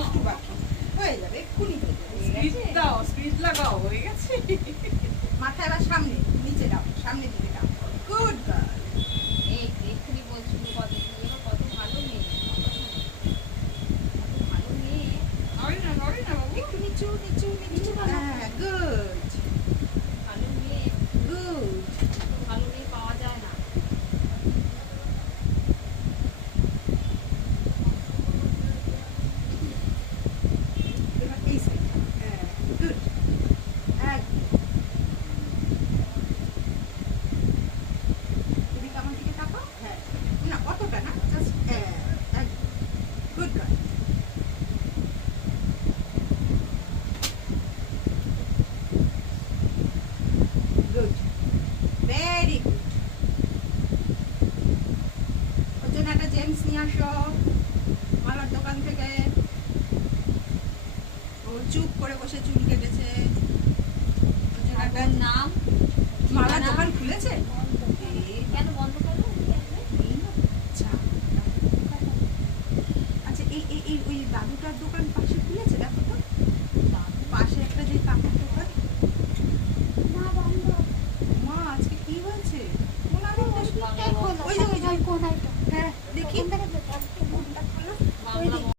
একটু বাকি হয়ে যাবে, এক্ষুনি হয়ে যাবে। স্পিড দাও, স্পিড লাগাও, হয়ে গেছে। মাথা এবার সামনে, নিচে দাও, সামনে দিকে দাও। Good girl. এই দেখলি বলছিল কত সুন্দর, কত ভালো মেয়ে, কত ভালো মেয়ে। নড়ে না বাবু। একটু নিচু নিচু নিচু। হ্যাঁ, গুড ভালো মেয়ে, গুড। কত ভালো মেয়ে পাওয়া যায় না। এবার এই সাইড। হ্যাঁ, গুড। এদিকে আমার দিকে তাকাও। হ্যাঁ, না অতটা না, just good girl. Good, very good. ওর জন্য একটা জেমস নিয়ে আসো মালার দোকান থেকে। ও চুপ করে বসে চুল কেটেছে। ওর জন্য একটা ওর নাম মালার ঠিকানা? দোকান খুলেছে।